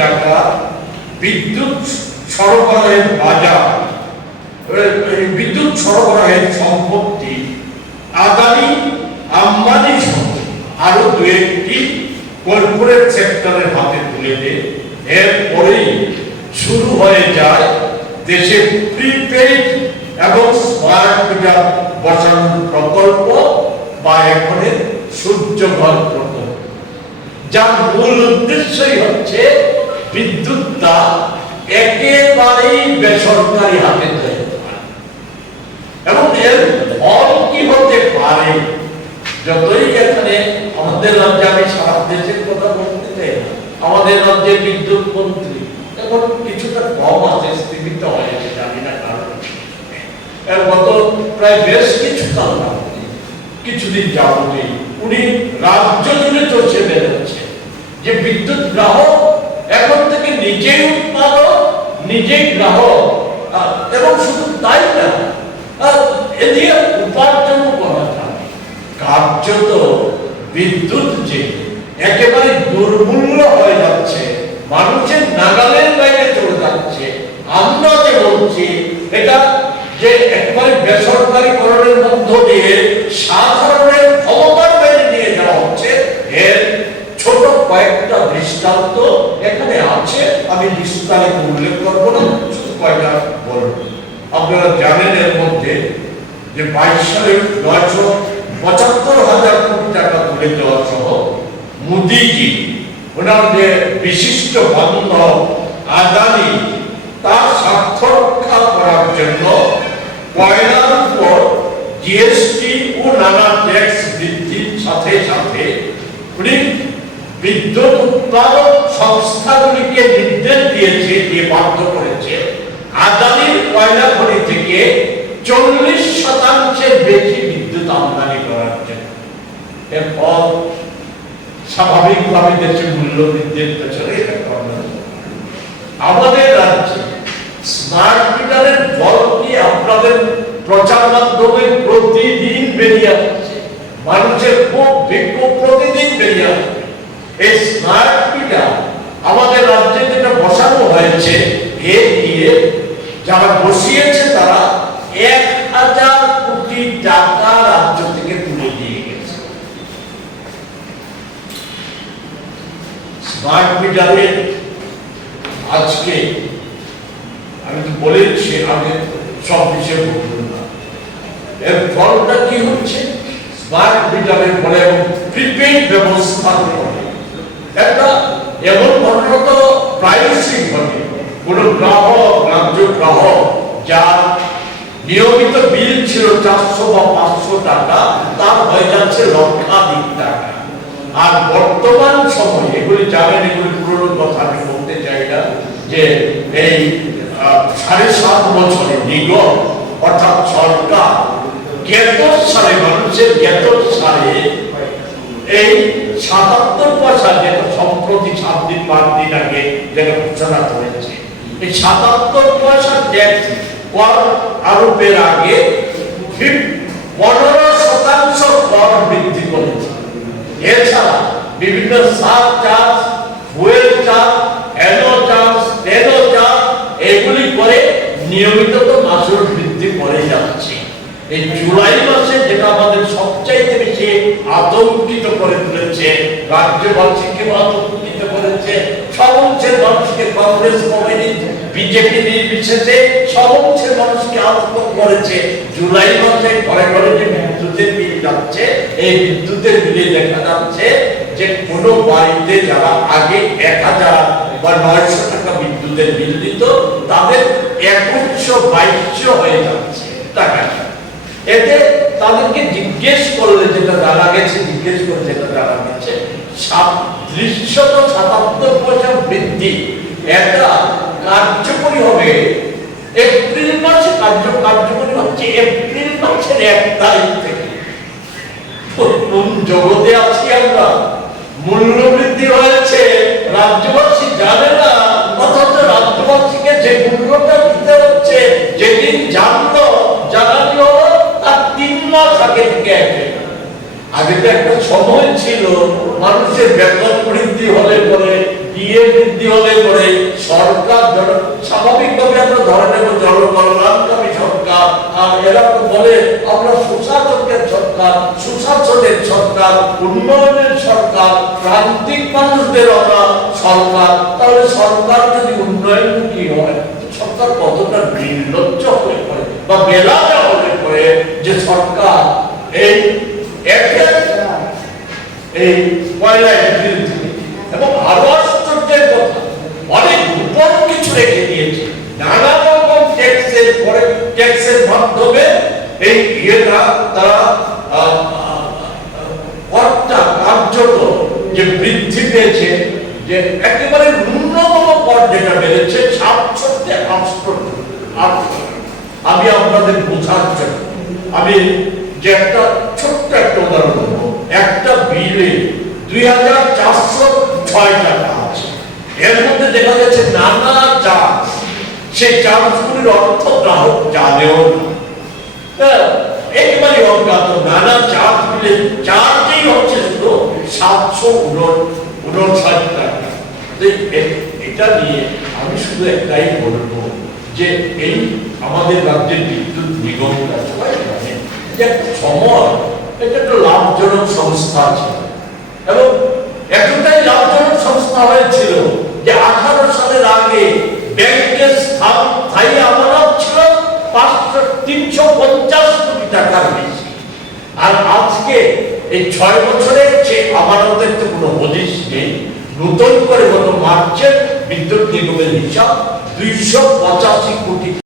টাকা বিদ্যুৎ সরবরাহের বাজার বিদ্যুৎ সরবরাহের সম্পত্তি আদানি আম্বানি আরও দু একটি কর্পোরেট সেক্টরের হাতে তুলে দেয় এরপরেই শুরু হয়ে যায় দেশে প্রিপেইড এবং স্মার্ট মিটার বসানোর প্রকল্প বা এখনের সূর্যঘর প্রকল্প। যার মূল উদ্দেশ্যই হচ্ছে বিদ্যুৎটা একেবারেই বেসরকারি হাতে এবং এর ফল কি হতে পারে? যতই এখানে আমাদের রাজ্যে আমি সারা দেশের কথা বলতে চাই আমাদের রাজ্যে বিদ্যুৎ মন্ত্রী, এখন কিছুটা কম আছে স্থিমিত হয়েছে জানি না কারণ। এর গত প্রায় বেশ কিছু কাল কিছুদিন যাবতে উনি রাজ্য জুড়ে চলছে বেরোচ্ছে যে বিদ্যুৎ গ্রাহক এখন থেকে নিজেই উৎপাদক, নিজেই গ্রাহক। এবং শুধু তাই না এ উপার্জন করা যায়। কার্যত বিদ্যুৎ যে একেবারে দুর্মূল্য হয়ে যাচ্ছে, মানুষের নাগালের বাইরে চলে যাচ্ছে, আমরা যে বলছি, এটা যে একেবারে বেসরকারিকরণের মধ্য দিয়ে সাধারণের ক্ষমতার বাইরে নিয়ে যাওয়া হচ্ছে এর ছোট কয়েকটা দৃষ্টান্ত এখানে আছে। আমি বিস্তারিত উল্লেখ করব না, শুধু কয়েকটা বলব। আপনারা জানেন এর মধ্যে যে বাইশ সালে নয়শো পঁচাত্তর হাজার কোটি টাকা তুলে দেওয়া সহ মোদিজি, ওনার যে বিশিষ্ট বান্ধব আদানি, তার স্বার্থ রক্ষা করার জন্য কয়লার উপর জিএসটি ও নানা ট্যাক্স বৃদ্ধির সাথে সাথে উনি বিদ্যুৎ উৎপাদক সংস্থাগুলিকে নির্দেশ দিয়েছে দিয়ে বাধ্য করেছে আদানির কয়লা খনি থেকে চল্লিশ শতাংশের বেশি বিদ্যুৎ আমদানি করার জন্য। এর স্বাভাবিকভাবে দেশের মূল্য বৃদ্ধির পেছনে আমাদের রাজ্যে স্মার্ট মিটারের ফল কি আপনাদের প্রচার মাধ্যমে প্রতিদিন বেরিয়ে আসছে। মানুষের খুব বিক্ষোভ প্রতিদিন বেরিয়ে আসছে। এই স্মার্ট মিটার আমাদের রাজ্যে যেটা বসানো হয়েছে, এ দিয়ে যারা বসিয়েছে তারা এক হাজার কোটি টাকা রাজ্য থেকে তুলে দিয়ে গেছে। স্মার্ট মিটারে আজকে আমি তো বলেছি, আগে সব বিষয়ে বলব না। এর ফলটা কি হচ্ছে? স্মার্ট মিটারের ফলে এবং প্রিপেইড ব্যবস্থার ফলে একটা এমন ঘটনা তো প্রায়শই ঘটে। কোন গ্রাহক রাজ্য গ্রাহক, যার নিয়মিত বিল ছিল চারশো বা পাঁচশো টাকা, তার হয়ে যাচ্ছে লক্ষাধিক টাকা। আর বর্তমান সময়ে, এগুলি জানেন, এগুলি পুরনো কথা, আমি বলতে চাই না, যে এই সাড়ে সাত বছরে নিগম, অর্থাৎ সরকার জ্ঞাত সালে মানুষের জ্ঞাত সালে এই সাতাত্তর পয়সা যেটা সম্প্রতি সাত দিন, পাঁচ দিন আগে যেটা ঘোষণা করেছে এই সাতাত্তর পয়সা ট্যাক্স কর আরোপের আগে পনেরো শতাংশ কর বৃদ্ধি করেছে। এছাড়া বিভিন্ন সার চাষ ফুয়েল চাষ এনো চাষ তেলো চাষ এগুলি করে নিয়মিত তো মাসুল বৃদ্ধি করে যাচ্ছে। এই জুলাই মাসে যেটা আমাদের সবচাইতে বেশি আতঙ্কিত করে তুলেছে রাজ্যবাসীকে আতঙ্কিত করেছে সমস্ত মানুষকে কংগ্রেস কমিউনিস্ট বিজেপি নির্বিশেষে সমস্ত মানুষকে আতঙ্ক করেছে। জুলাই মাসে ঘরে ঘরে যে বিদ্যুতের বিল যাচ্ছে, এই বিদ্যুতের বিলে দেখা যাচ্ছে যে কোনো বাড়িতে যারা আগে এক হাজার বা নয়শো টাকা বিদ্যুতের বিল দিত, তাদের একুশশো বাইশশো হয়ে যাচ্ছে টাকাটা। এতে তাদেরকে জিজ্ঞেস করলে যেটা জানা গেছে, জিজ্ঞেস করে যেটা জানা গেছে সাতাত্তর পয়সা বৃদ্ধি। এটা কার্যকরী হবে এপ্রিল মাসে, কার্য, কার্যকরী হচ্ছে এপ্রিল মাসের এক তারিখ থেকে। কোন জগতে আছি আমরা। মূল্য বৃদ্ধি হয়েছে। রাজ্যবাসী জানে না, অথচ রাজ্যবাসীকে যে মূল্যটা দিতে হচ্ছে, যেদিন জানলো তার বিভিন্ন থাকে থেকে একটা সময় ছিল, মানুষের বেতন বৃদ্ধি হলে পরে, বিয়ে বৃদ্ধি হলে পরে সরকার স্বাভাবিকভাবে আমরা ধরে নেব জনকল্যাণকামী সরকার, আর এরা বলে আমরা সুশাসকের সরকার, সুশাসনের সরকার, উন্নয়নের সরকার, প্রান্তিক মানুষদের আমরা সরকার। তাহলে সরকার যদি উন্নয়নমুখী হয় সরকার কতটা নির্লজ্জ হয়ে পড়ে বা বেলা যে সরকার, এই এই এপ্রিল এবং আরও আশ্চর্যের কথা, অনেক গোপন কিছু রেখে দিয়েছে। নানা রকম ট্যাক্সের পরে, ট্যাক্সের মাধ্যমে এই তারা কার্যত যে বৃদ্ধি পেয়েছে, যে একেবারে ন্যূনতম কর যেটা বেড়েছে সাতষট্টি আমি আপনাদের বোঝার জন্য আমি যে একটা ছোট্ট একটা উদাহরণ দেবো। একটা বিলে দুই হাজার চারশো ছয় টাকা আছে এর মধ্যে দেখা গেছে নানা চার্জ সেই চার্জগুলির অর্থ গ্রাহক জানেও না। হ্যাঁ, একেবারে অজ্ঞাত। নানা চার্জ মিলে চার্জেই হচ্ছে শুধু সাতশো উনষাট টাকা। এটা নিয়ে আমি শুধু একটাই বলব যে এই আমাদের রাজ্যের বিদ্যুৎ নিগমটা জানে। সময় এটা একটা লাভজনক সংস্থা ছিল। এবং এতটাই লাভজনক সংস্থা হয়েছিল যে আঠারো সালের আগে ব্যাংকের স্থায়ী আমানত ছিল পাঁচশো, তিনশো পঞ্চাশ কোটি টাকার বেশি। আর আজকে এই ছয় বছরে যে আমানতের তো কোনো হদিস নেই। নতুন করে গত মার্চের বিদ্যুৎ নিগমের হিসাব দুইশো পঁচাশি কোটি